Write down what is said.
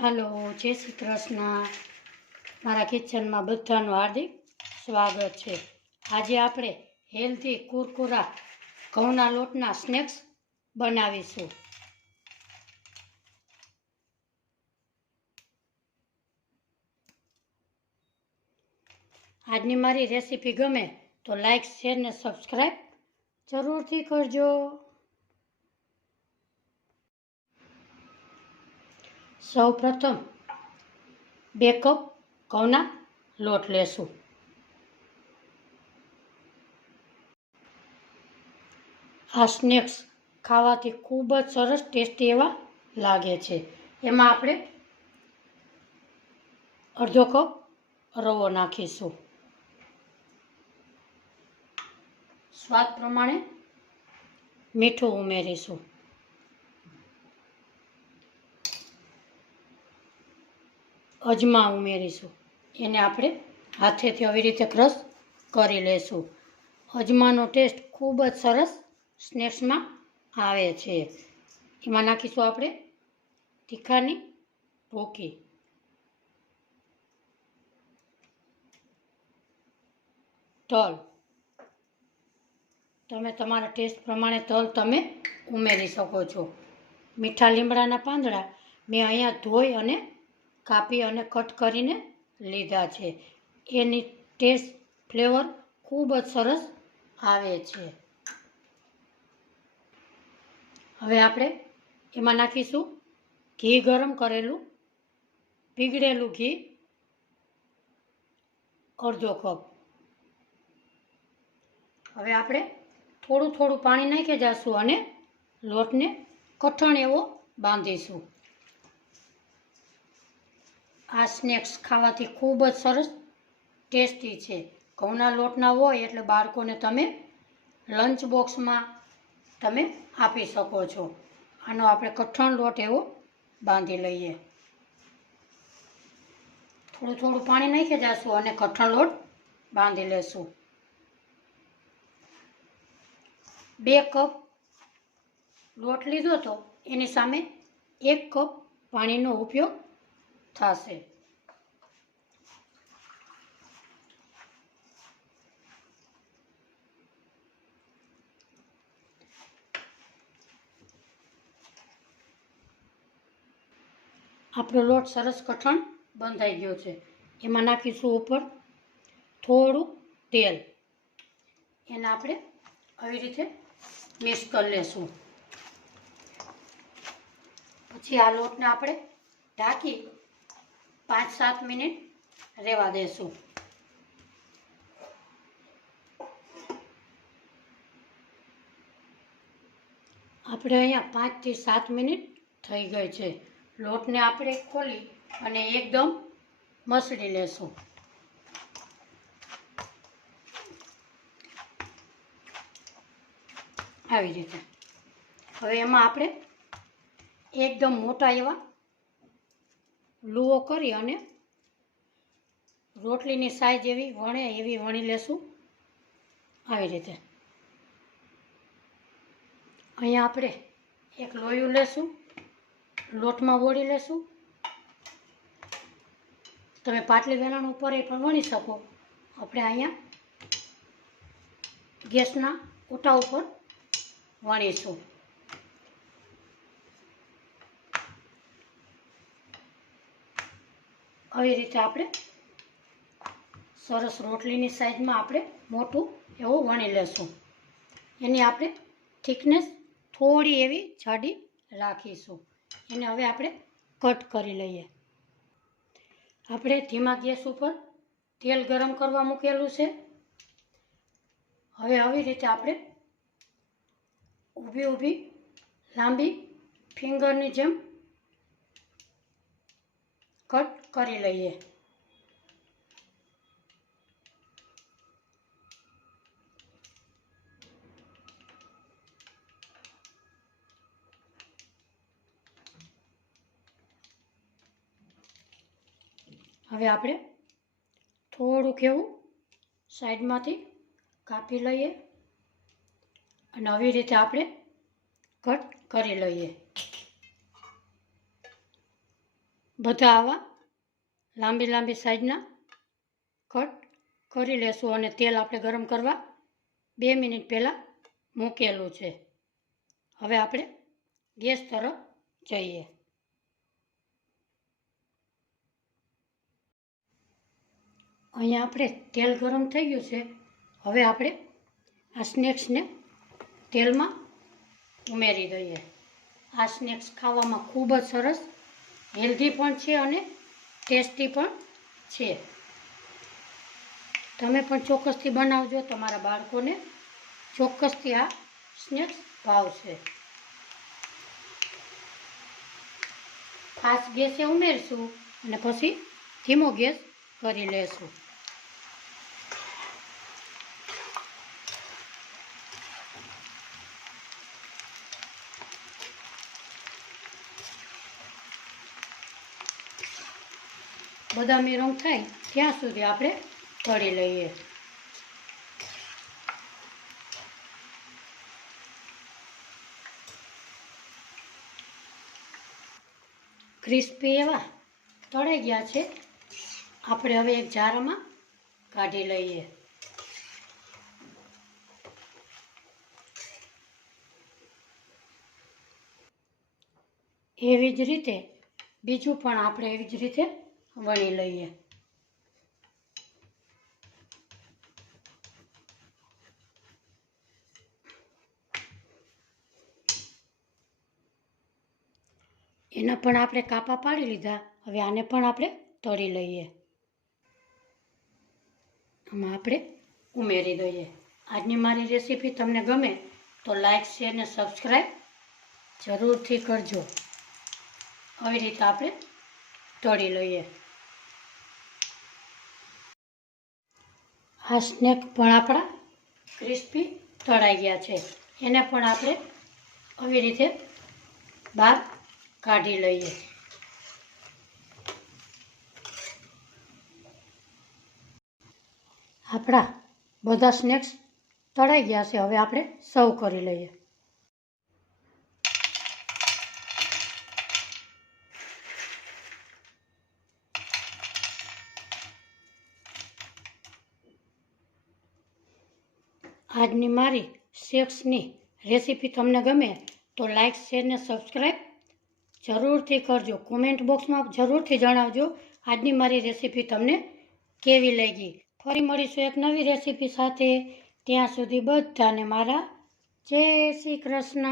હાલો, જય શ્રી કૃષ્ણ. મારા કિચનમાં બધાનું હાર્દિક સ્વાગત છે. આજે આપણે હેલ્ધી કુરકુરા ઘઉંના લોટના સ્નેક્સ બનાવીશું. આજની મારી રેસીપી ગમે તો લાઈક, શેર ને સબસ્ક્રાઈબ જરૂરથી કરજો. સૌ પ્રથમ 2 કપ ઘઉંના લોટ લેશું. આ સ્નેક્સ ખાવાથી ખૂબ જ સરસ ટેસ્ટી એવા લાગે છે. એમાં આપણે અડધો કપ રવો નાખીશું. સ્વાદ પ્રમાણે મીઠું ઉમેરીશું. અજમા ઉમેરીશું. એને આપણે હાથેથી આવી રીતે ક્રશ કરી લેશું. અજમાનો ટેસ્ટ ખૂબ જ સરસ સ્નેક્સમાં આવે છે. એમાં નાખીશું આપણે તીખાની ભૂકી, તલ. તમે તમારા ટેસ્ટ પ્રમાણે તલ તમે ઉમેરી શકો છો. મીઠા લીમડાના પાંદડા મેં અહીંયા ધોઈ અને કાપી અને કટ કરીને લીધા છે. એની ટેસ્ટ ફ્લેવર ખૂબ જ સરસ આવે છે. હવે આપણે એમાં નાખીશું ઘી ગરમ કરેલું, પીગળેલું ઘી અડધો કપ. હવે આપણે થોડું થોડું પાણી નાખી જઈશું અને લોટને કઠણ એવો બાંધીશું. આ સ્નેક્સ ખાવાથી ખૂબ જ સરસ ટેસ્ટી છે. ઘઉંના લોટના હોય એટલે બાળકોને તમે લંચ બોક્સમાં તમે આપી શકો છો. આનો આપણે કઠણ લોટ એવો બાંધી લઈએ. થોડું થોડું પાણી નાખી જઈશું અને કઠણ લોટ બાંધી લેશું. 2 કપ લોટ લીધો તો એની સામે 1 કપ પાણીનો ઉપયોગ થશે. આપણો લોટ સરસ કઠણ બંધાઈ ગયો છે. એમાં નાખીશું ઉપર થોડું તેલ. એને આપણે આવી રીતે મિક્સ કરી લેશું. પછી આ લોટને આપણે ઢાંકી 5-7 મિનિટ રહેવા દેશું. આપણે અહીંયા 5 થી 7 મિનિટ થઈ ગઈ છે. લોટને આપણે ખોલી અને એકદમ મસળી લેશું. આવી રીતે. હવે એમાં આપણે એકદમ મોટા એવા લુઓ કરી અને રોટલીની સાઈઝ એવી વણે એવી વણી લેશું. આવી રીતે. અહીંયા આપણે એક લોયું લેશું, લોટમાં બોળી લેશું. તમે પાટલી વેલણ ઉપર પણ વણી શકો. આપણે અહીંયા ગેસના ઓટા ઉપર વણીશું. આવી રીતે આપણે સરસ રોટલીની સાઈઝમાં આપણે મોટું એવું વણી લેશું. એની આપણે થિકનેસ થોડી એવી જાડી રાખીશું. એને હવે આપણે કટ કરી લઈએ. આપણે ધીમા ગેસ ઉપર તેલ ગરમ કરવા મૂકેલું છે. હવે આવી રીતે આપણે ઊભી ઊભી લાંબી ફિંગરની જેમ કટ કરી લઈએ. હવે આપણે થોડુંક એવું સાઈડમાંથી કાપી લઈએ અને આવી રીતે આપણે કટ કરી લઈએ. બધા આવા લાંબી લાંબી સાઈઝના કટ કરી લેશું અને તેલ આપણે ગરમ કરવા 2 મિનિટ પહેલાં મૂકેલું છે. હવે આપણે ગેસ તરફ જઈએ. અહીંયા આપણે તેલ ગરમ થઈ ગયું છે. હવે આપણે આ સ્નેક્સને તેલમાં ઉમેરી દઈએ. આ સ્નેક્સ ખાવામાં ખૂબ જ સરસ, હેલ્ધી પણ છે અને ટેસ્ટી પણ છે. તમે પણ ચોક્કસથી બનાવજો. તમારા બાળકોને ચોક્કસથી આ સ્નેક્સ ભાવશે. ફાસ્ટ ગેસે ઉમેરશું અને પછી ધીમો ગેસ કરી લેશું. બદામી રંગ થાય ત્યાં સુધી આપણે તળી લઈએ. ક્રિસ્પી એવા તળાઈ ગયા છે. આપણે હવે એક જારમાં કાઢી લઈએ. એવી જ રીતે બીજું પણ આપણે એવી જ રીતે વણી લઈએ. એના પણ આપણે કાપા પાડી લીધા. હવે આને પણ આપણે તળી લઈએ. આમાં આપણે ઉમેરી દઈએ. આજની મારી રેસીપી તમને ગમે તો લાઈક, શેર ને સબસ્ક્રાઈબ જરૂરથી કરજો. આવી રીતે આપણે તળી લઈએ. આ સ્નેક પણ આપણા ક્રિસ્પી તળાઈ ગયા છે. એને પણ આપણે આવી રીતે બહાર કાઢી લઈએ. આપણા બધા સ્નેક્સ તળાઈ ગયા છે. હવે આપણે સર્વ કરી લઈએ. આજની મારી સ્નેક્સની રેસીપી તમને ગમે તો લાઈક, શેર ને સબસ્ક્રાઈબ જરૂરથી કરજો. કોમેન્ટ બોક્સમાં જરૂરથી જણાવજો આજની મારી રેસીપી તમને કેવી લાગી. ફરી મળીશું એક નવી રેસીપી સાથે. ત્યાં સુધી બધાને મારા જય શ્રી કૃષ્ણ.